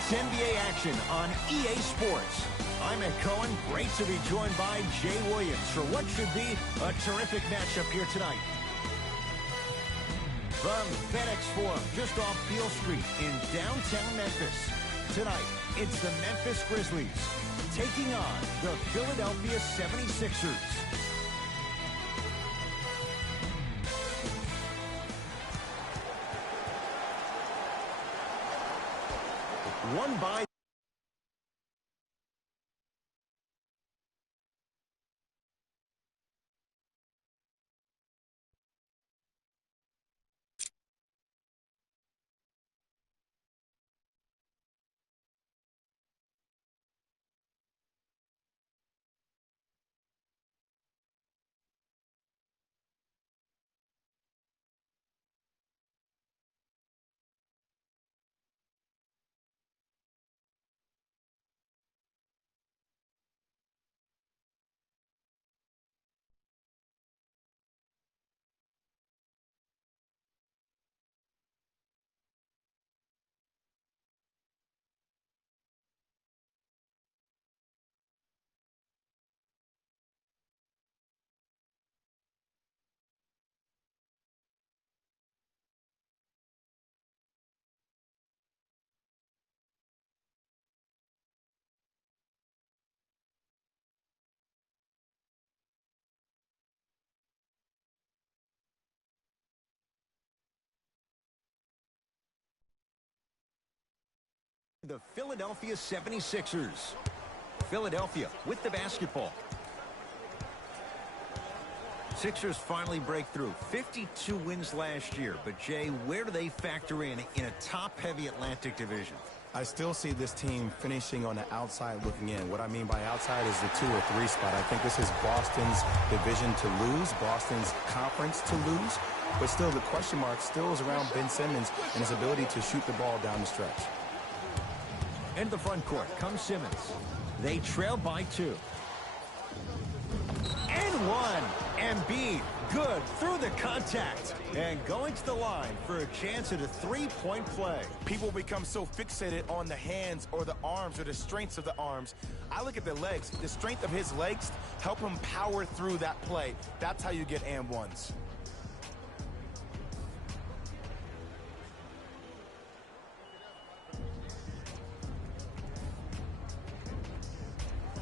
It's NBA action on EA Sports. I'm Ed Cohen. Great to be joined by Jay Williams for what should be a terrific matchup here tonight. From FedEx Forum, just off Beale Street in downtown Memphis. Tonight, it's the Memphis Grizzlies taking on the Philadelphia 76ers. Won by the Philadelphia 76ers. Philadelphia with the basketball. Sixers finally break through. 52 wins last year. But, Jay, where do they factor in a top-heavy Atlantic division? I still see this team finishing on the outside looking in. What I mean by outside is the 2 or 3 spot. I think this is Boston's division to lose, Boston's conference to lose. But still, the question mark still is around Ben Simmons and his ability to shoot the ball down the stretch. Into the front court comes Simmons. They trail by 2. And 1. Embiid, good through the contact. And going to the line for a chance at a 3-point play. People become so fixated on the hands or the arms or the strengths of the arms. I look at the legs. The strength of his legs help him power through that play. That's how you get and ones.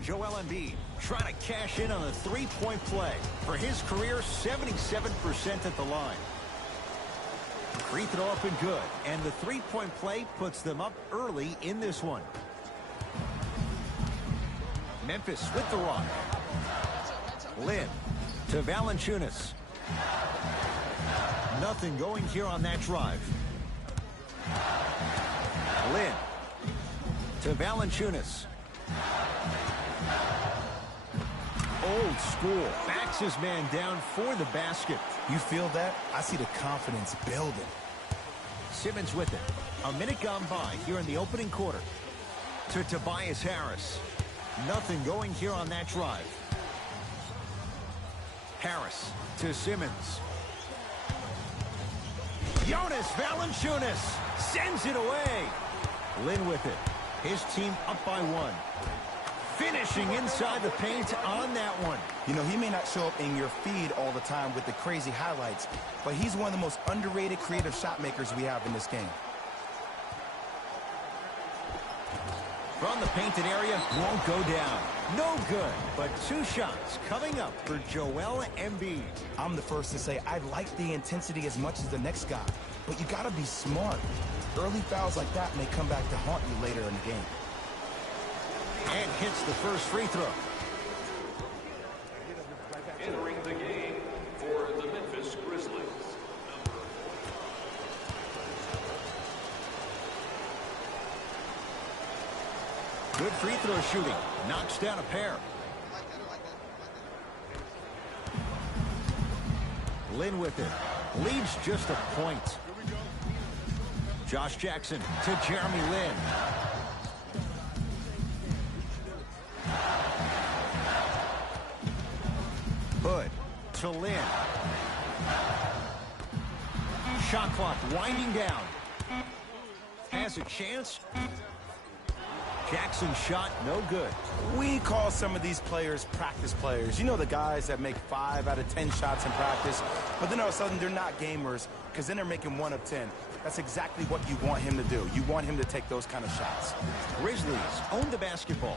Joel Embiid trying to cash in on a 3-point play. For his career, 77% at the line. Free throw up and good. And the 3-point play puts them up early in this one. Memphis with the rock. Lynn to Valanciunas. Nothing going here on that drive. Lynn to Valanciunas. Old school. Backs his man down for the basket. You feel that? I see the confidence building. Simmons with it. A minute gone by here in the opening quarter. To Tobias Harris. Nothing going here on that drive. Harris to Simmons. Jonas Valanciunas sends it away. Lynn with it. His team up by 1. Finishing inside the paint on that one. You know, he may not show up in your feed all the time with the crazy highlights, but he's one of the most underrated creative shot makers we have in this game. From the painted area, won't go down. No good, but 2 shots coming up for Joel Embiid. I'm the first to say I like the intensity as much as the next guy, but you got to be smart. Early fouls like that may come back to haunt you later in the game. And hits the first free throw. Entering the game for the Memphis Grizzlies. Good free throw shooting. Knocks down a pair. Lynn with it. Leads just a point. Josh Jackson to Jeremy Lin. Hood to Lin. Shot clock winding down. Has a chance. Jackson's shot, no good. We call some of these players practice players. You know, the guys that make 5 out of 10 shots in practice, but then all of a sudden they're not gamers because then they're making 1 of 10. That's exactly what you want him to do. You want him to take those kind of shots. Grizzlies own the basketball.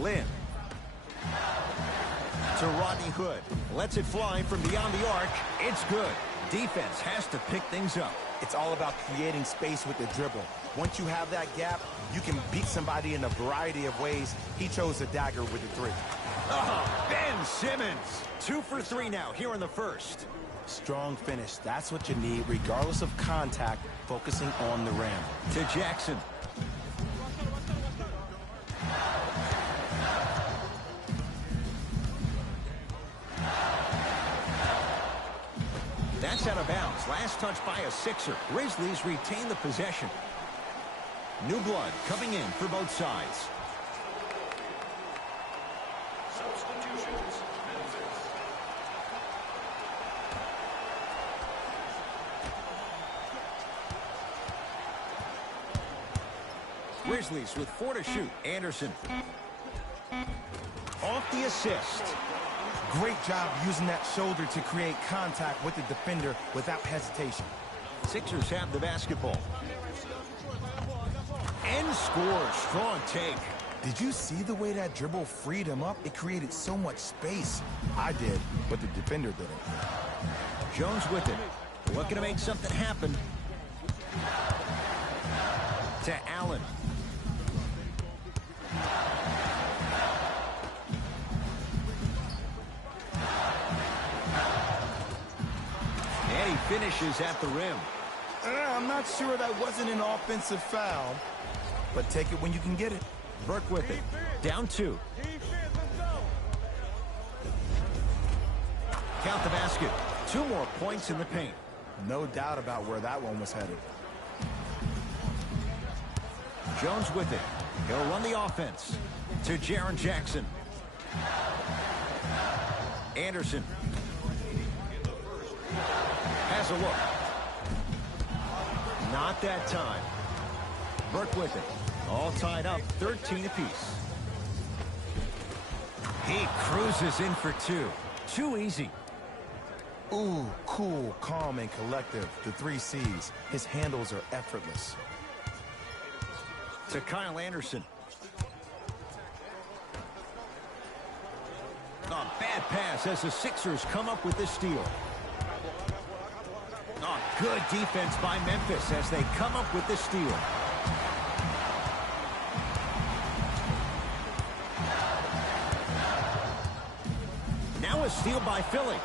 Lynn. To Rodney Hood. Lets it fly from beyond the arc. It's good. Defense has to pick things up. It's all about creating space with the dribble. Once you have that gap, you can beat somebody in a variety of ways. He chose the dagger with the 3. Oh, Ben Simmons. 2 for 3 now here in the first. Strong finish. That's what you need, regardless of contact, focusing on the rim. To Jackson. That's out of bounds. Last touch by a Sixer. Grizzlies retain the possession. New blood coming in for both sides. Substitutions, Memphis. Grizzlies with 4 to shoot. Anderson. Off the assist. Great job using that shoulder to create contact with the defender without hesitation. Sixers have the basketball. And scores. Strong take. Did you see the way that dribble freed him up? It created so much space. I did, but the defender didn't. Jones with it. Looking to make something happen. To Allen. And he finishes at the rim. I'm not sure that wasn't an offensive foul, but take it when you can get it. Burke with it. Down 2. Count the basket. 2 more points in the paint. No doubt about where that one was headed. Jones with it. He'll run the offense. To Jaren Jackson. Anderson. Has a look. Not that time. Burke with it. All tied up, 13 apiece. He cruises in for 2. Too easy. Ooh, cool, calm, and collective. The 3 C's. His handles are effortless. To Kyle Anderson. A bad pass as the Sixers come up with this steal. Oh, good defense by Memphis as they come up with this steal. Now a steal by Philly.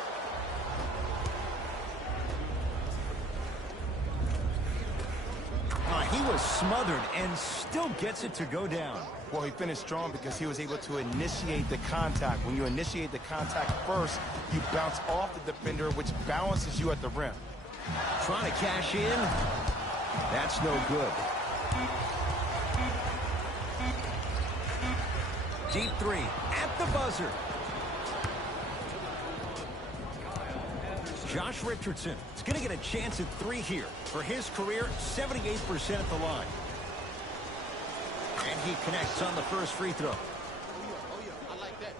He was smothered and still gets it to go down. Well, he finished strong because he was able to initiate the contact. When you initiate the contact first, you bounce off the defender, which balances you at the rim. Trying to cash in. That's no good. Deep 3 at the buzzer. Josh Richardson is going to get a chance at 3 here. For his career, 78% at the line. And he connects on the first free throw. I like that.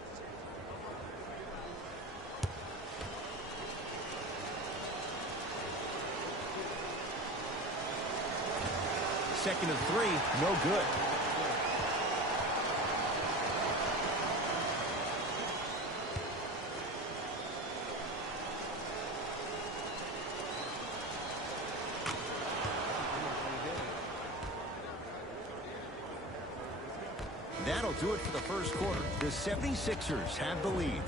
Second and 3, no good. That'll do it for the first quarter. The 76ers have the lead.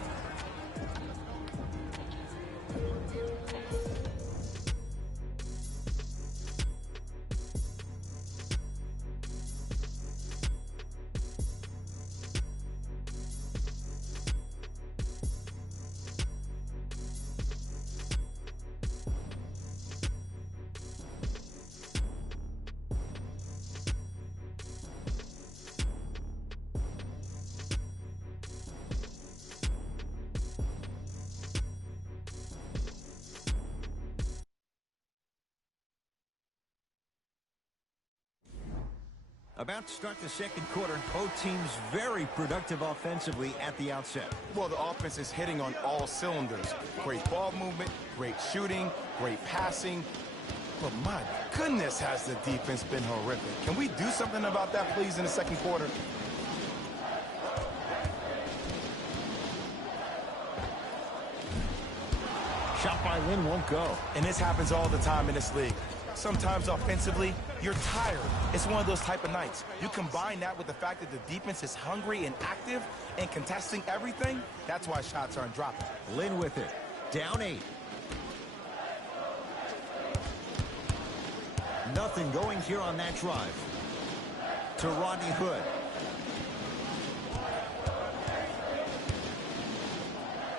About to start the second quarter. Both teams very productive offensively at the outset. Well, the offense is hitting on all cylinders. Great ball movement, great shooting, great passing. But my goodness, has the defense been horrific. Can we do something about that, please, in the second quarter? Shot by Lin won't go. And this happens all the time in this league. Sometimes offensively, you're tired. It's one of those type of nights. You combine that with the fact that the defense is hungry and active and contesting everything, that's why shots aren't dropping. Lin with it. Down 8. Nothing going here on that drive. To Rodney Hood.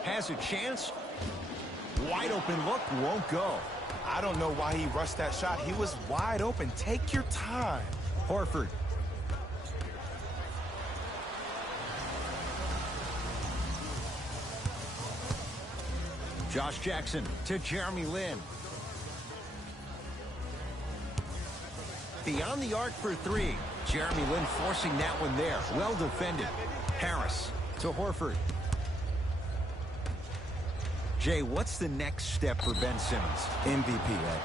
Has a chance. Wide open look, won't go. I don't know why he rushed that shot. He was wide open. Take your time. Horford. Josh Jackson to Jeremy Lin. Beyond the arc for 3. Jeremy Lin forcing that one there. Well defended. Harris to Horford. Jay, what's the next step for Ben Simmons? MVP, Ed.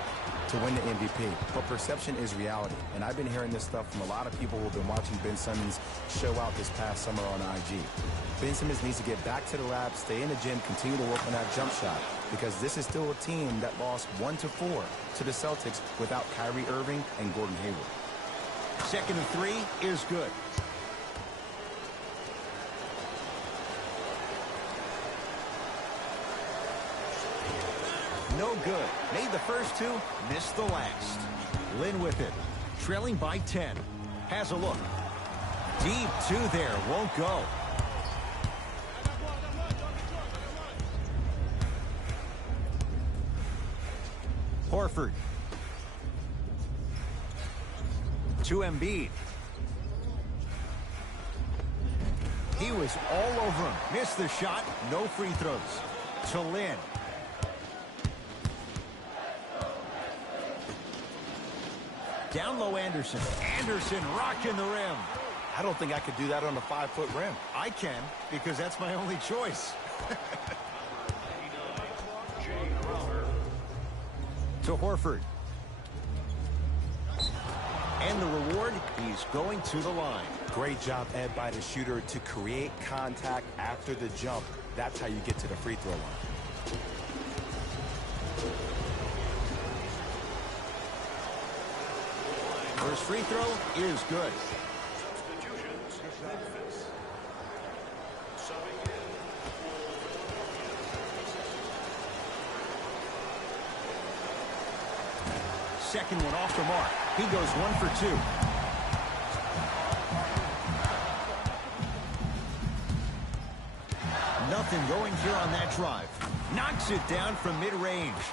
To win the MVP. But perception is reality. And I've been hearing this stuff from a lot of people who have been watching Ben Simmons show out this past summer on IG. Ben Simmons needs to get back to the lab, stay in the gym, continue to work on that jump shot. Because this is still a team that lost 1-4 to the Celtics without Kyrie Irving and Gordon Hayward. Second and 3 is good. No good. Made the first 2, missed the last. Lin with it. Trailing by 10. Has a look. Deep 2 there. Won't go. Horford. To Embiid. He was all over him. Missed the shot. No free throws. To Lin. Down low Anderson. Anderson rocking the rim. I don't think I could do that on a 5-foot rim. I can, because that's my only choice. To Horford. And the reward, he's going to the line. Great job, Ed, by the shooter to create contact after the jump. That's how you get to the free throw line. First free throw is good. Substitutions, Memphis. Subbing in. Second one off the mark. He goes 1 for 2. Nothing going here on that drive. Knocks it down from mid-range.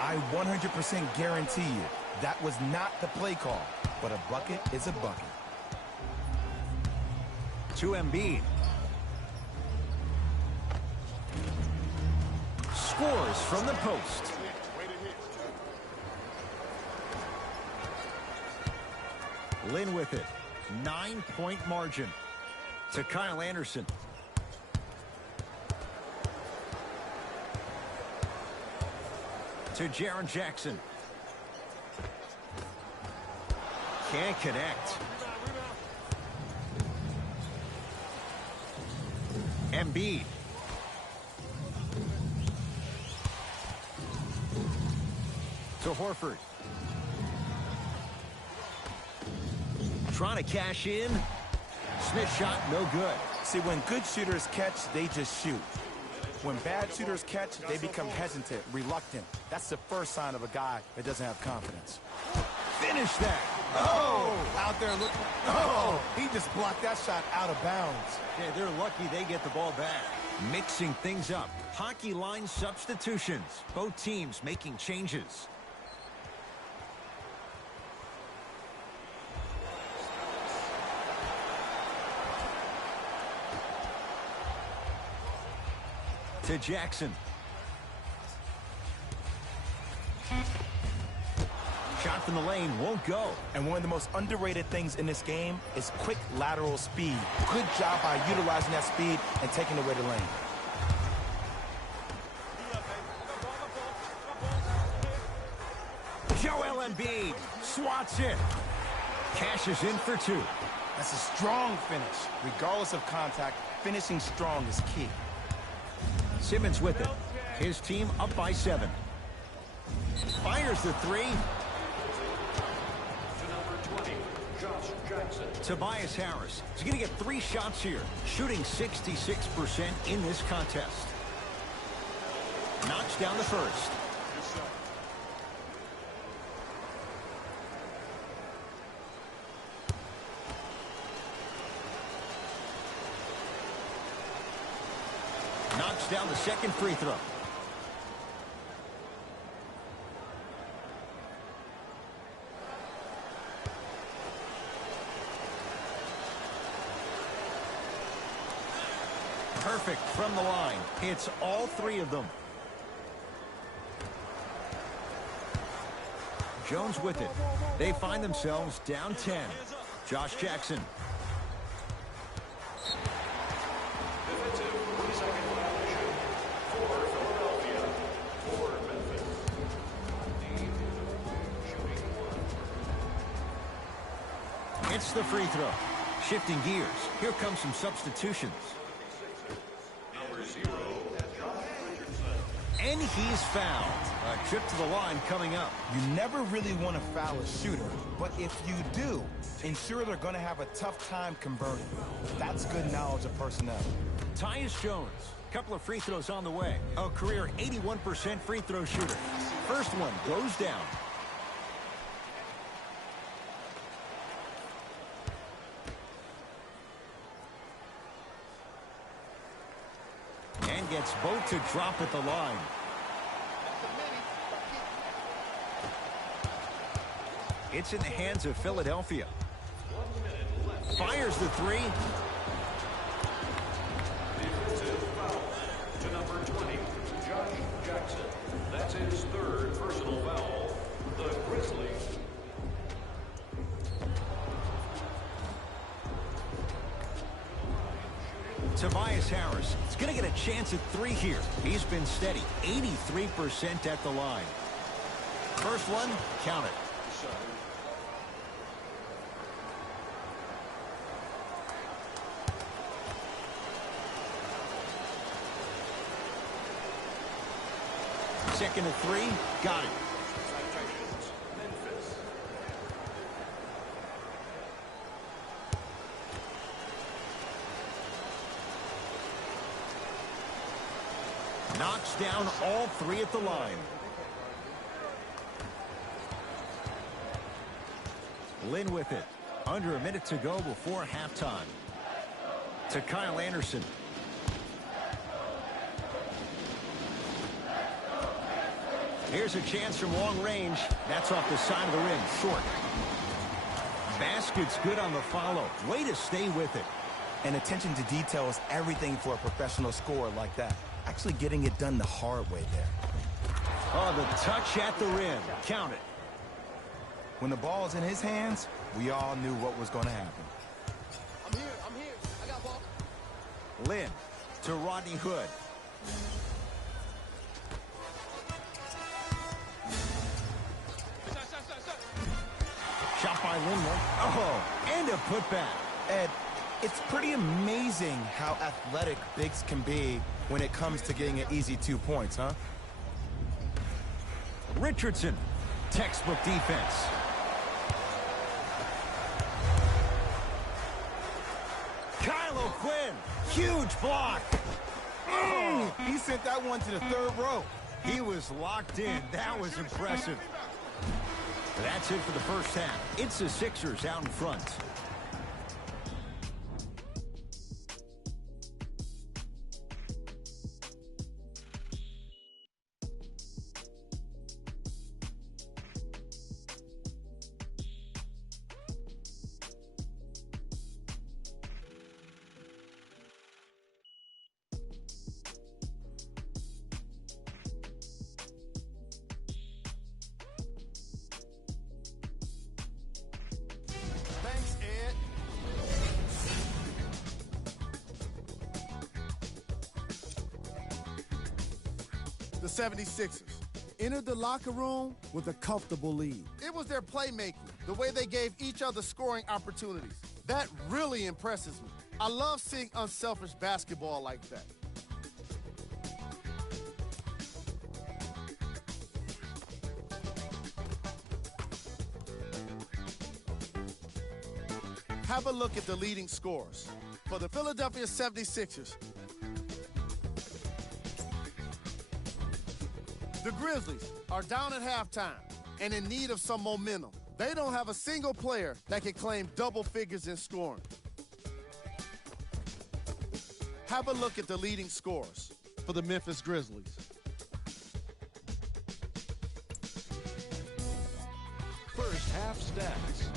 I 100% guarantee you that was not the play call, but a bucket is a bucket. To Embiid. Scores from the post. Lin with it. 9-point margin. To Kyle Anderson. To Jaren Jackson. Can't connect. Embiid. To Horford. Trying to cash in. Smith shot, no good. See, when good shooters catch, they just shoot. When bad shooters catch, they become hesitant, reluctant. That's the first sign of a guy that doesn't have confidence. Finish that. Oh, out there looking. Oh, he just blocked that shot out of bounds. Yeah, they're lucky they get the ball back. Mixing things up. Hockey line substitutions. Both teams making changes. To Jackson. Shot in the lane won't go. And one of the most underrated things in this game is quick lateral speed. Good job by utilizing that speed and taking away the lane. Joel Embiid swats it. Cashes in for two. That's a strong finish. Regardless of contact, finishing strong is key. Simmons with it. His team up by 7. Fires the three. To number 20, Josh Jackson. Tobias Harris is going to get 3 shots here, shooting 66% in this contest. Knocks down the first. Knocks down the second free throw. Perfect from the line. It's all 3 of them. Jones with it. They find themselves down 10. Josh Jackson. Defensive 3-second violation for Philadelphia. For Memphis. Shooting 1. It's the free throw. Shifting gears. Here comes some substitutions. Number 0, Josh Richardson. And he's fouled. A trip to the line coming up. You never really want to foul a shooter, but if you do, ensure they're going to have a tough time converting. That's good knowledge of personnel. Tyus Jones. Couple of free throws on the way. A career 81% free throw shooter. First one goes down. And gets both to drop at the line. It's in the hands of Philadelphia. 1 minute left. Fires the three. Defensive foul to number 20, Josh Jackson. That's his 3rd personal foul. The Grizzlies. Tobias Harris is going to get a chance at 3 here. He's been steady, 83% at the line. First one, count it. Second and 3, got it. Citations, Memphis. Knocks down all 3 at the line. Lynn with it. Under a minute to go before halftime. To Kyle Anderson. Here's a chance from long range. That's off the side of the rim. Short. Basket's good on the follow. Way to stay with it. And attention to detail is everything for a professional scorer like that. Actually getting it done the hard way there. Oh, the touch at the rim. Count it. When the ball is in his hands, we all knew what was going to happen. I'm here. I got ball. Lynn to Rodney Hood. Shot by Lindler. Oh, and a putback. Ed, it's pretty amazing how athletic bigs can be when it comes to getting an easy 2 points, huh? Richardson, textbook defense. Kyle O'Quinn, huge block. He sent that one to the 3rd row. He was locked in. That was impressive. That's it for the first half. It's the Sixers out in front. the 76ers entered the locker room with a comfortable lead. It was their playmaking, the way they gave each other scoring opportunities. That really impresses me. I love seeing unselfish basketball like that. Have a look at the leading scorers. For the Philadelphia 76ers, the Grizzlies are down at halftime and in need of some momentum. They don't have a single player that can claim double figures in scoring. Have a look at the leading scorers for the Memphis Grizzlies. First half stats.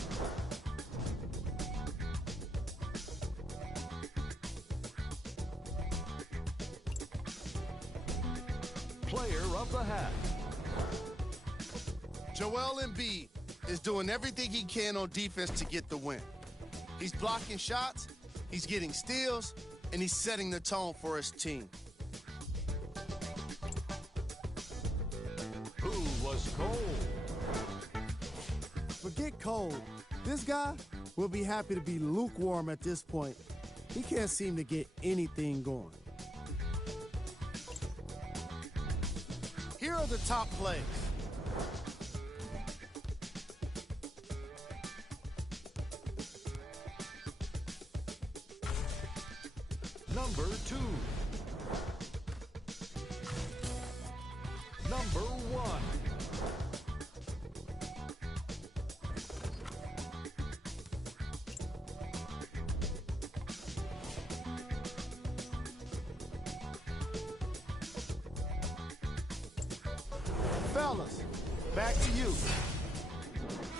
Player of the half. Joel Embiid is doing everything he can on defense to get the win. He's blocking shots, he's getting steals, and he's setting the tone for his team. Who was cold? Forget cold. This guy will be happy to be lukewarm at this point. He can't seem to get anything going. Here are the top plays. Number 2. Number 1. Fellas, back to you.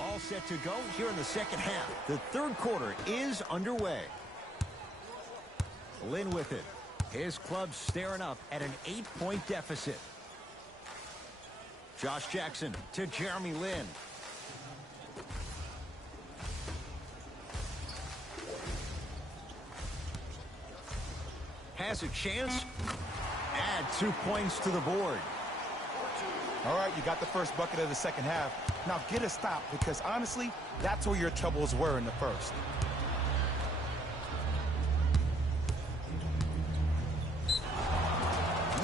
All set to go here in the second half. The third quarter is underway. Lynn with it. His club staring up at an 8-point deficit. Josh Jackson to Jeremy Lin. Has a chance. Add 2 points to the board. All right, you got the first bucket of the second half. Now get a stop, because honestly, that's where your troubles were in the first.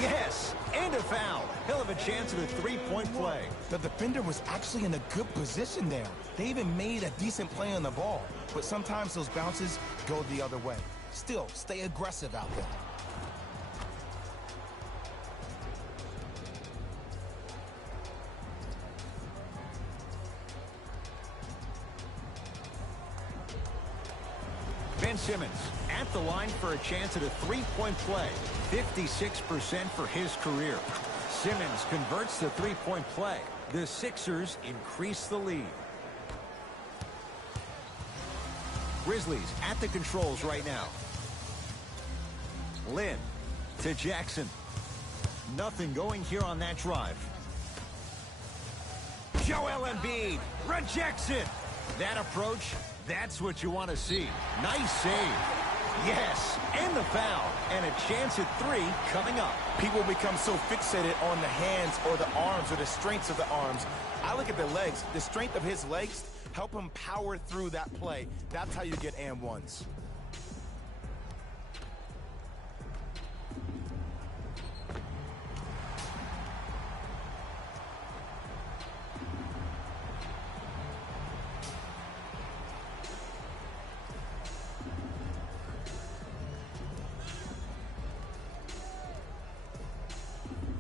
Yes, and a foul. He'll have a chance at a three-point play. The defender was actually in a good position there. They even made a decent play on the ball, but sometimes those bounces go the other way. Still, stay aggressive out there. Ben Simmons at the line for a chance at a three-point play. 56% for his career. Simmons converts the three-point play. The Sixers increase the lead. Grizzlies at the controls right now. Lynn to Jackson. Nothing going here on that drive. Joel Embiid rejects it. That approach, that's what you want to see. Nice save. Yes, and the foul. And a chance at three coming up. People become so fixated on the hands or the arms or the strengths of the arms. I look at the legs. The strength of his legs help him power through that play. That's how you get and ones.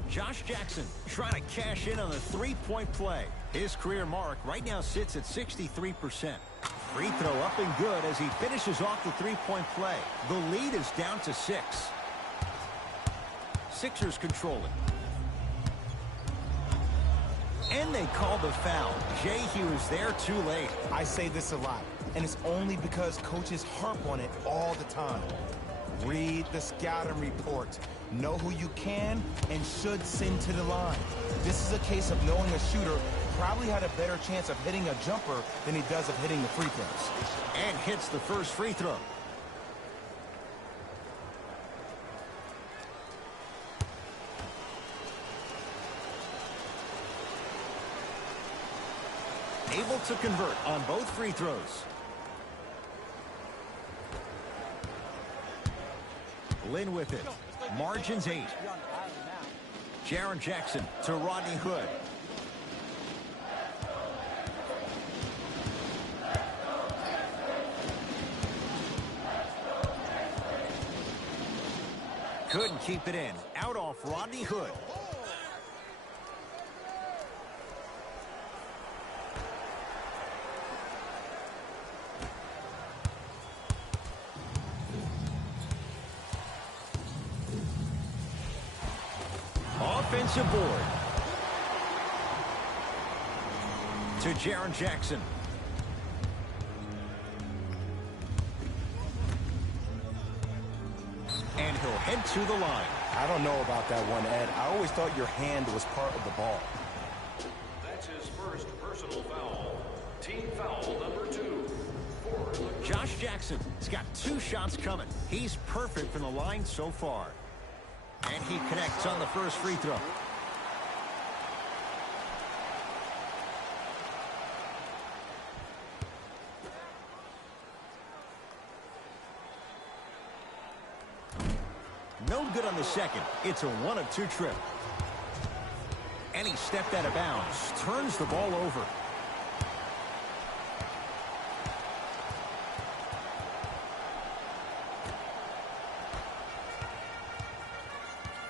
Josh Jackson trying to cash in on a three-point play. His career mark right now sits at 63%. Free throw up and good as he finishes off the three-point play. The lead is down to 6. Sixers control it. And they call the foul. Jay, he was there too late. I say this a lot, and it's only because coaches harp on it all the time. Read the scouting report. Know who you can and should send to the line. This is a case of knowing a shooter probably had a better chance of hitting a jumper than he does of hitting the free throws. And hits the first free throw. Able to convert on both free throws. Lynn with it. Margins 8. Jaren Jackson to Rodney Hood. Couldn't keep it in. Out off Rodney Hood. Offensive board. To Jaren Jackson. And he'll head to the line. I don't know about that one, Ed. I always thought your hand was part of the ball. That's his first personal foul. Team foul number 2. Josh Jackson has got 2 shots coming. He's perfect from the line so far. And he connects on the first free throw. No good on the second. It's a 1 of 2 trip. And he stepped out of bounds. Turns the ball over.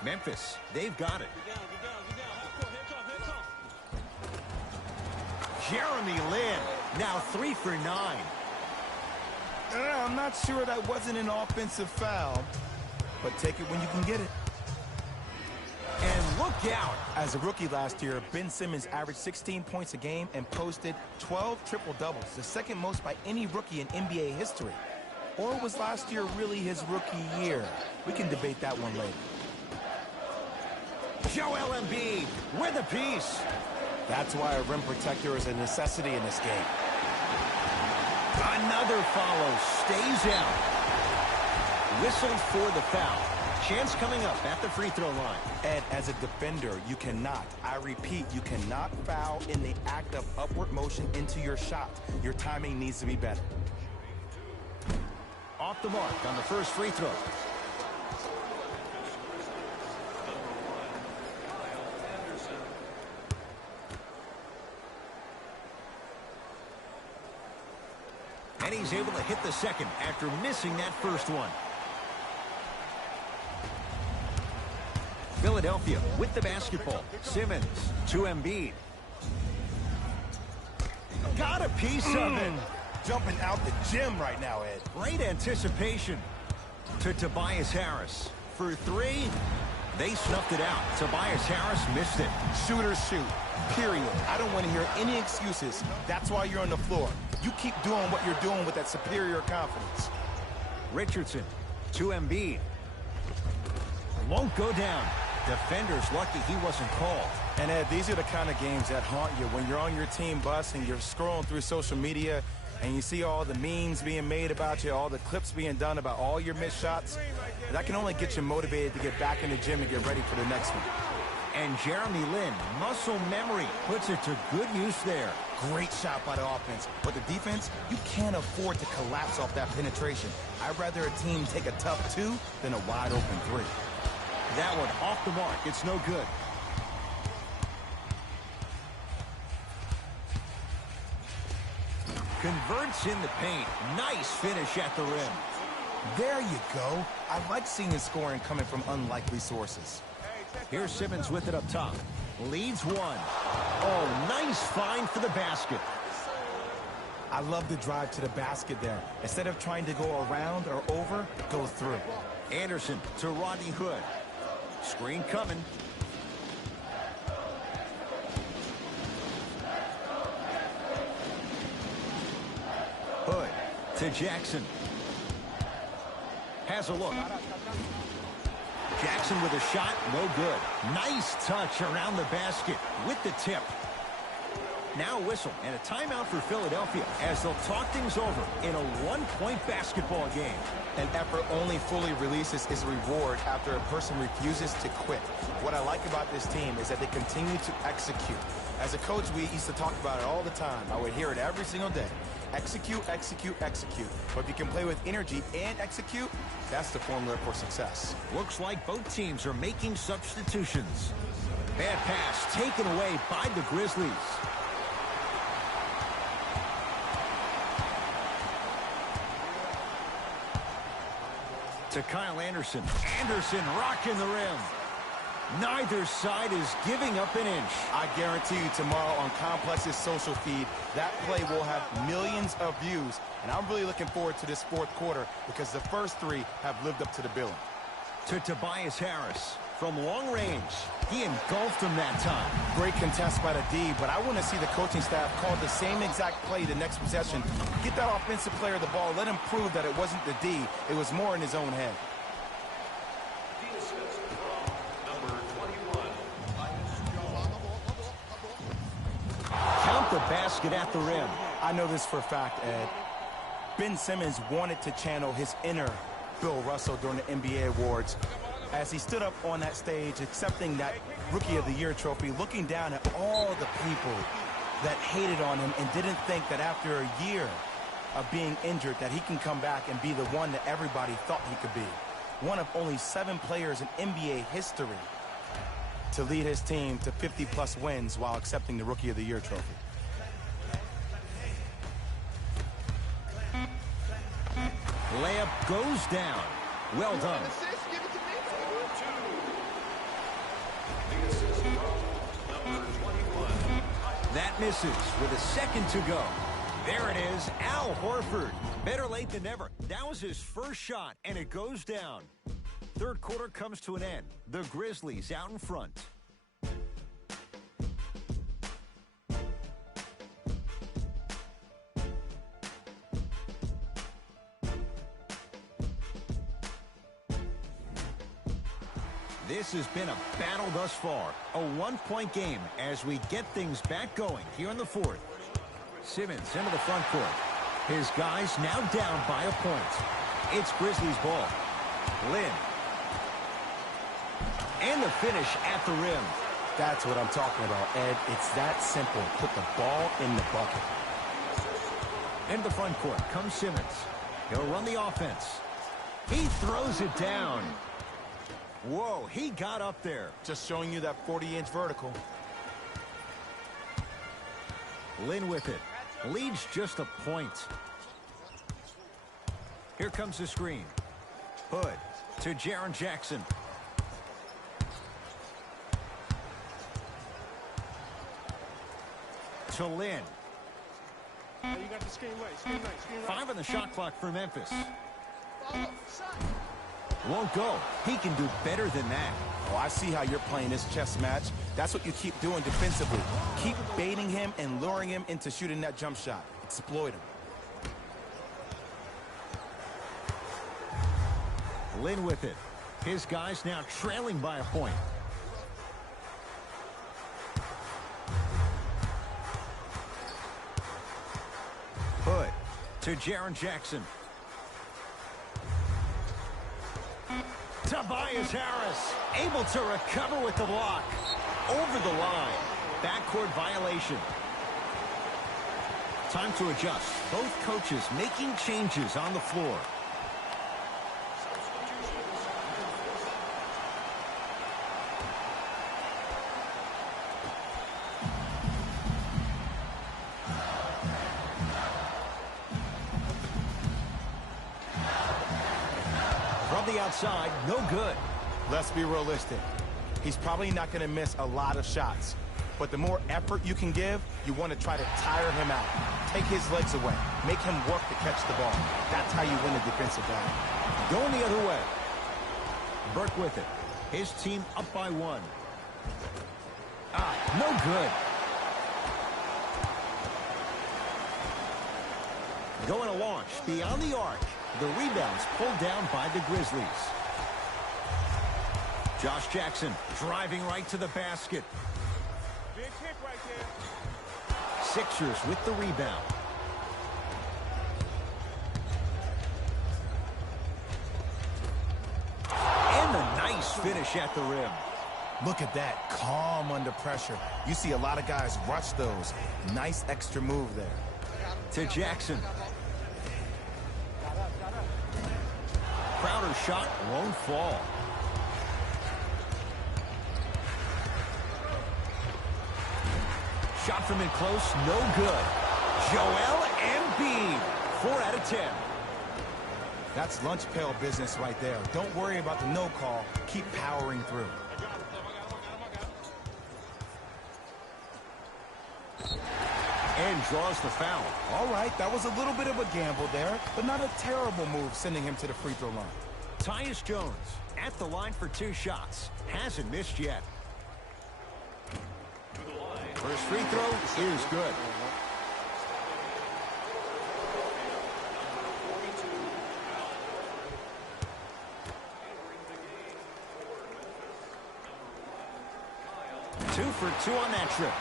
Memphis, they've got it. Jeremy Lin, now 3 for 9. I'm not sure that wasn't an offensive foul, but take it when you can get it. And look out. As a rookie last year, Ben Simmons averaged 16 points a game and posted 12 triple-doubles, the second most by any rookie in NBA history. Or was last year really his rookie year? We can debate that one later. Joel Embiid with a piece. That's why a rim protector is a necessity in this game. Another follow, stays out. Whistled for the foul. Chance coming up at the free throw line. Ed, as a defender, you cannot, I repeat, you cannot foul in the act of upward motion into your shot. Your timing needs to be better. Off the mark on the first free throw. And he's able to hit the second after missing that first one. Philadelphia with the basketball. Simmons to Embiid. Got a piece of it. Jumping out the gym right now, Ed. Great anticipation to Tobias Harris. For 3, they snuffed it out. Tobias Harris missed it. Shooters shoot, period. I don't want to hear any excuses. That's why you're on the floor. You keep doing what you're doing with that superior confidence. Richardson to Embiid. Won't go down. Defender's lucky he wasn't called. And Ed, these are the kind of games that haunt you when you're on your team bus and you're scrolling through social media and you see all the memes being made about you, all the clips being done about all your missed shots. That can only get you motivated to get back in the gym and get ready for the next one. And Jeremy Lin, muscle memory, puts it to good use there. Great shot by the offense, but the defense, you can't afford to collapse off that penetration. I'd rather a team take a tough 2 than a wide open 3. That one off the mark. It's no good. Converts in the paint. Nice finish at the rim. There you go. I like seeing his scoring coming from unlikely sources. Here's Simmons with it up top. Leads 1. Oh, nice find for the basket. I love the drive to the basket there. Instead of trying to go around or over, go through. Anderson to Rodney Hood. Screen coming. Hood to Jackson. Has a look. Jackson with a shot, no good. Nice touch around the basket with the tip. Now a whistle and a timeout for Philadelphia as they'll talk things over in a one-point basketball game. An effort only fully releases its reward after a person refuses to quit. What I like about this team is that they continue to execute. As a coach, we used to talk about it all the time. I would hear it every single day. Execute, execute, execute. But if you can play with energy and execute, that's the formula for success. Looks like both teams are making substitutions. Bad pass taken away by the Grizzlies. To Kyle Anderson. Anderson rocking the rim. Neither side is giving up an inch. I guarantee you tomorrow on Complex's social feed, that play will have millions of views. And I'm really looking forward to this fourth quarter because the first three have lived up to the billing. To Tobias Harris. From long range, he engulfed him that time. Great contest by the D, but I want to see the coaching staff call the same exact play the next possession. Get that offensive player the ball. Let him prove that it wasn't the D. It was more in his own head. The assist from number 21. Count the basket at the rim. I know this for a fact, Ed. Ben Simmons wanted to channel his inner Bill Russell during the NBA awards as he stood up on that stage accepting that Rookie of the Year trophy, looking down at all the people that hated on him and didn't think that after a year of being injured that he can come back and be the one that everybody thought he could be. One of only 7 players in NBA history to lead his team to 50-plus wins while accepting the Rookie of the Year trophy. Layup goes down. Well done. That misses with a second to go. There it is, Al Horford. Better late than never. That was his first shot, and it goes down. Third quarter comes to an end. The Grizzlies out in front. This has been a battle thus far. A one-point game as we get things back going here in the fourth. Simmons into the front court. His guys now down by a point. It's Grizzlies ball. Lynn. And the finish at the rim. That's what I'm talking about, Ed. It's that simple. Put the ball in the bucket. Into the front court comes Simmons. He'll run the offense. He throws it down. Whoa, he got up there. Just showing you that 40-inch vertical. Lynn with it. Leads just a point. Here comes the screen. Hood to Jaren Jackson. To Lynn. You got the screen right, screen right, screen right. 5 on the shot clock for Memphis. Won't go. He can do better than that. Oh, I see how you're playing this chess match. That's what you keep doing defensively. Keep baiting him and luring him into shooting that jump shot. Exploit him. Lynn with it. His guys now trailing by a point. Hood to Jaren Jackson. Tobias Harris able to recover with the block. Over the line. Backcourt violation. Time to adjust. Both coaches making changes on the floor. From the outside, no good. Let's be realistic. He's probably not going to miss a lot of shots. But the more effort you can give, you want to try to tire him out. Take his legs away. Make him work to catch the ball. That's how you win a defensive battle. Going the other way. Burke with it. His team up by 1. No good. Going to launch beyond the arc. The rebound's pulled down by the Grizzlies. Josh Jackson driving right to the basket. Big kick right there. Sixers with the rebound. And a nice finish at the rim. Look at that, calm under pressure. You see a lot of guys rush those. Nice extra move there. To Jackson. Crowder's shot won't fall. Shot from in close, no good. Joel Embiid, 4 out of 10. That's lunch pail business right there. Don't worry about the no call. Keep powering through. And draws the foul. All right, that was a little bit of a gamble there, but not a terrible move sending him to the free throw line. Tyus Jones at the line for 2 shots. Hasn't missed yet. First free throw is good. Two for 2 on that trip.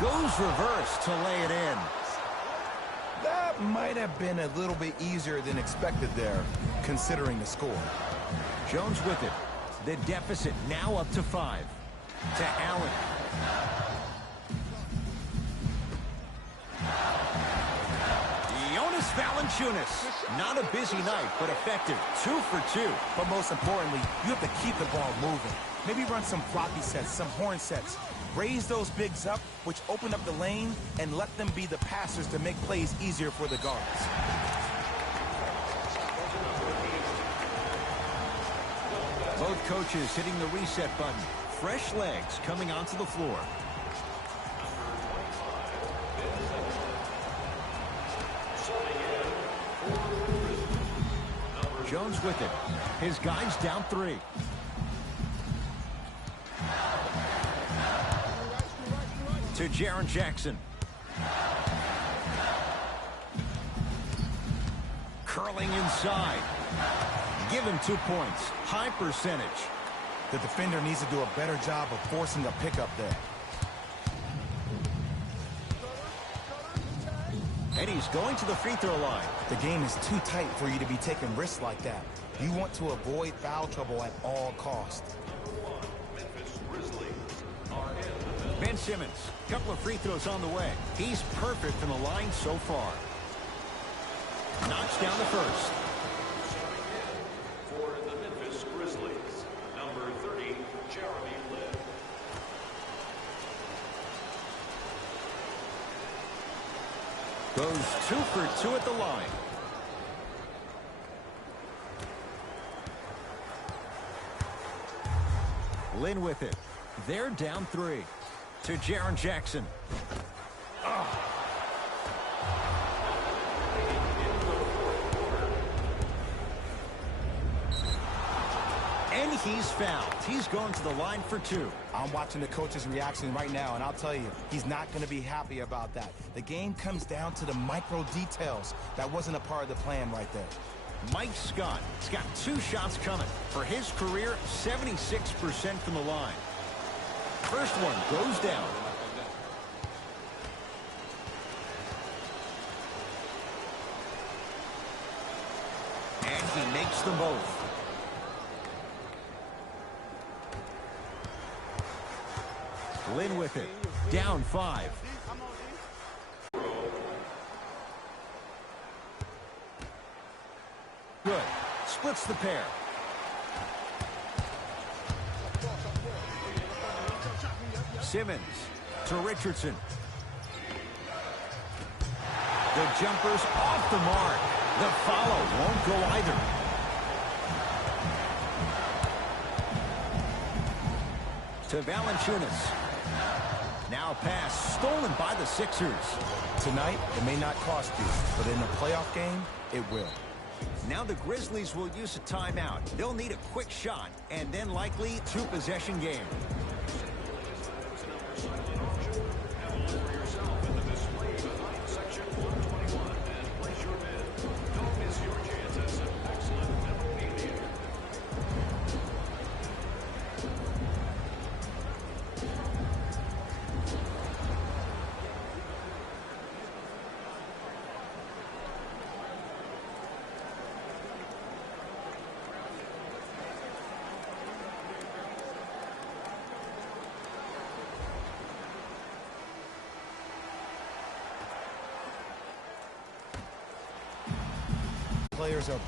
Goes reverse to lay it in. That might have been a little bit easier than expected there, considering the score. Jones with it. The deficit now up to 5. To Allen. Jonas Valanciunas. Not a busy night, but effective. 2 for 2. But most importantly, you have to keep the ball moving. Maybe run some floppy sets, some horn sets. Raise those bigs up, which open up the lane, and let them be the passers to make plays easier for the guards. Both coaches hitting the reset button. Fresh legs coming onto the floor. Jones with it. His guys down 3. To Jaren Jackson. Curling inside. Give him 2 points. High percentage. The defender needs to do a better job of forcing a pickup there. And he's going to the free throw line. The game is too tight for you to be taking risks like that. You want to avoid foul trouble at all costs. Memphis Grizzlies. Ben Simmons, couple of free throws on the way. He's perfect from the line so far. Knocks down the first. For the Memphis Grizzlies, number 30, Jeremy Lin. Goes 2 for 2 at the line. Lin with it. They're down 3. To Jaren Jackson. And he's fouled. He's going to the line for 2. I'm watching the coach's reaction right now, and I'll tell you, he's not going to be happy about that. The game comes down to the micro details. That wasn't a part of the plan right there. Mike Scott has got 2 shots coming. For his career, 76% from the line. First one goes down. And he makes them both. Lin with it. Down 5. Good. Splits the pair. Simmons to Richardson. The jumper's off the mark. The follow won't go either. To Valanciunas. Now pass stolen by the Sixers. Tonight, it may not cost you, but in a playoff game, it will. Now the Grizzlies will use a timeout. They'll need a quick shot and then likely 2-possession game. Section 121 and place your bid. Don't miss your players are